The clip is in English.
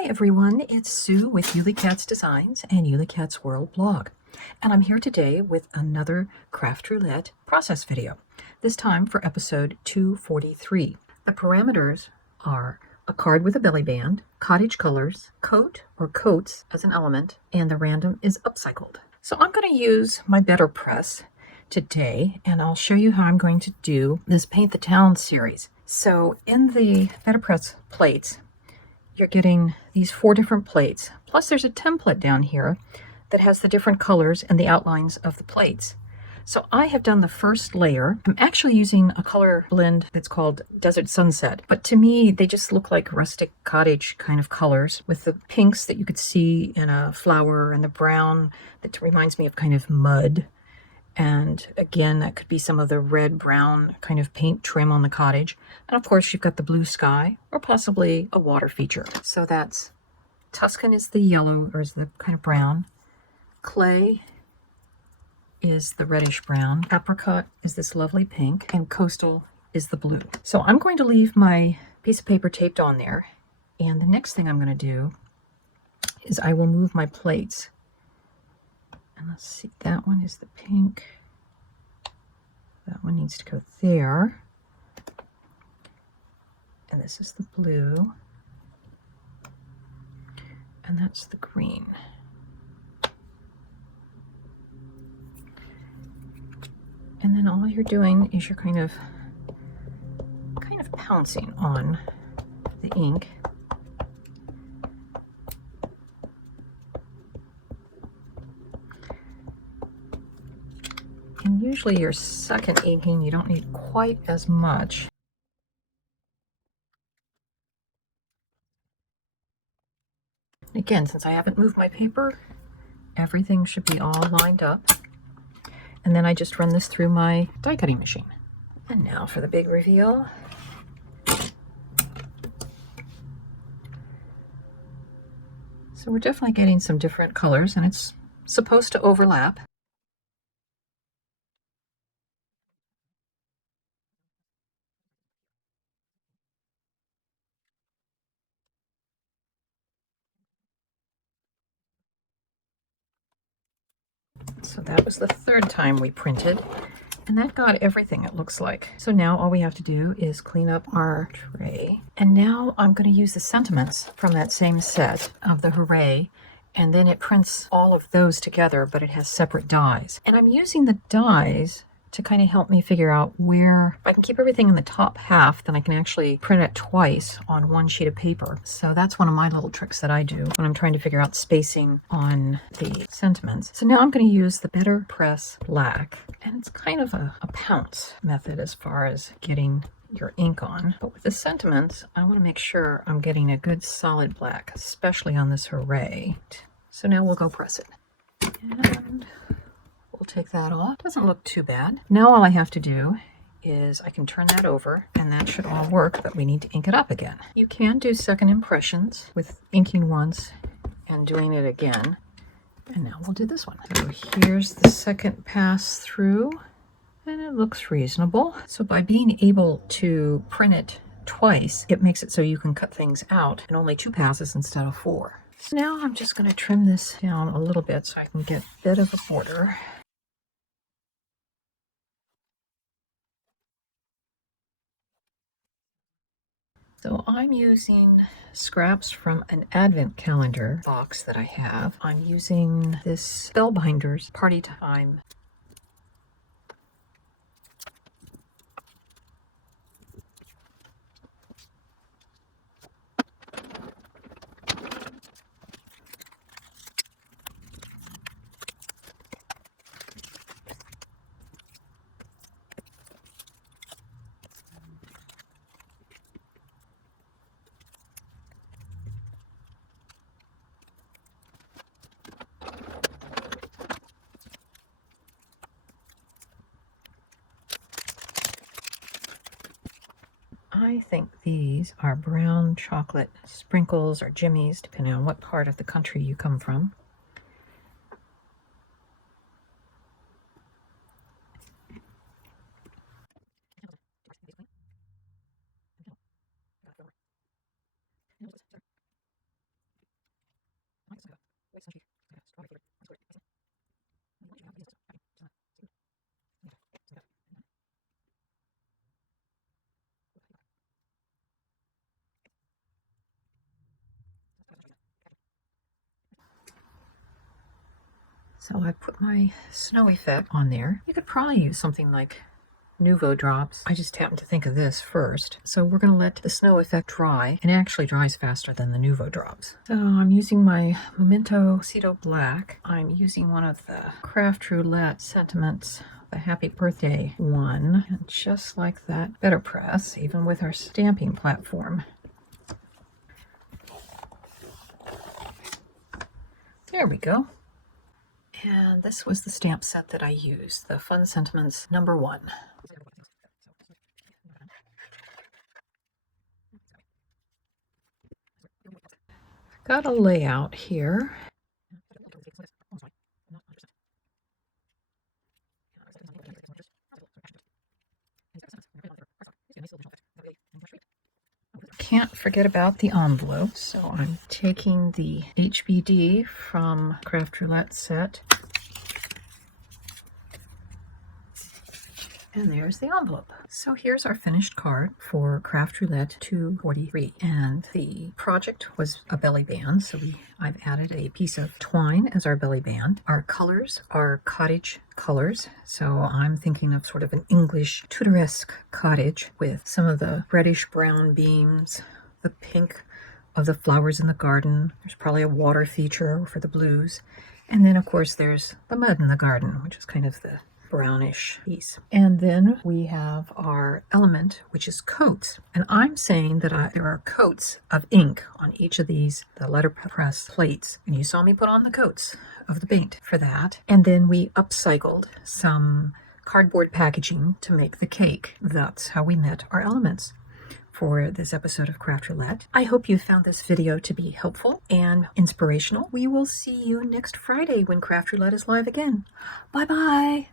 Hi everyone, it's Sue with Ully Cat's Designs and Ully Cat's World blog. And I'm here today with another Craft Roulette process video, this time for episode 243. The parameters are a card with a belly band, cottage colors, coat or coats as an element, and the random is upcycled. So I'm going to use my Letterpress today, and I'll show you how I'm going to do this Paint the Town series. So in the Letterpress plates, you're getting these 4 different plates. Plus there's a template down here that has the different colors and the outlines of the plates. So I have done the first layer. I'm actually using a color blend that's called Desert Sunset, but to me they just look like rustic cottage kind of colors, with the pinks that you could see in a flower and the brown that reminds me of kind of mud. And again, that could be some of the red-brown kind of paint trim on the cottage. And of course, you've got the blue sky or possibly a water feature. So that's Tuscan is the yellow, or is the kind of brown. Clay is the reddish brown. Apricot is this lovely pink. And coastal is the blue. So I'm going to leave my piece of paper taped on there. And the next thing I'm going to do is I will move my plates. And let's see, that one is the pink. That one needs to go there. And this is the blue. And that's the green. And then all you're doing is you're kind of pouncing on the ink. And usually your second inking, you don't need quite as much. Again, since I haven't moved my paper, everything should be all lined up. And then I just run this through my die cutting machine. And now for the big reveal. So we're definitely getting some different colors, and it's supposed to overlap. So that was the 3rd time we printed, and that got everything, it looks like. So now all we have to do is clean up our tray. And now I'm going to use the sentiments from that same set of the Hooray, and then it prints all of those together, but it has separate dies. And I'm using the dies to kind of help me figure out where, if I can keep everything in the top half, then I can actually print it twice on one sheet of paper. So that's one of my little tricks that I do when I'm trying to figure out spacing on the sentiments. So now I'm going to use the Letterpress Black, and it's kind of a pounce method as far as getting your ink on. But with the sentiments, I want to make sure I'm getting a good solid black, especially on this Hooray. So now we'll go press it. And we'll take that off. Doesn't look too bad. Now all I have to do is I can turn that over, and that should all work, but we need to ink it up again. You can do second impressions with inking once and doing it again. And now we'll do this one. So here's the second pass through, and it looks reasonable. So by being able to print it twice, it makes it so you can cut things out in only 2 passes instead of 4. So now I'm just going to trim this down a little bit so I can get a bit of a border. So I'm using scraps from an advent calendar box that I have. I'm using this Spellbinders Party Time. I think these are brown chocolate sprinkles or jimmies, depending on what part of the country you come from. So I put my snow effect on there. You could probably use something like Nuvo drops. I just happened to think of this first. So we're going to let the snow effect dry, and it actually dries faster than the Nuvo drops. So I'm using my Memento Cedo Black. I'm using one of the Craft Roulette sentiments, the Happy Birthday one. And just like that Letterpress, even with our stamping platform. There we go. And this was the stamp set that I used, the FUNN Sentiments #1. Got a layout here. Can't forget about the envelope, so I'm taking the HBD from Craft Roulette set. And there's the envelope. So here's our finished card for Craft Roulette 243. And the project was a belly band, so I've added a piece of twine as our belly band. Our colors are cottage colors, so I'm thinking of sort of an English Tudoresque cottage with some of the reddish brown beams, the pink of the flowers in the garden. There's probably a water feature for the blues. And then, of course, there's the mud in the garden, which is kind of the brownish piece. And then we have our element, which is coats. And I'm saying that there are coats of ink on each of these, the letterpress plates. And you saw me put on the coats of the paint for that. And then we upcycled some cardboard packaging to make the cake. That's how we met our elements for this episode of Craft Roulette. I hope you found this video to be helpful and inspirational. We will see you next Friday when Craft Roulette is live again. Bye-bye.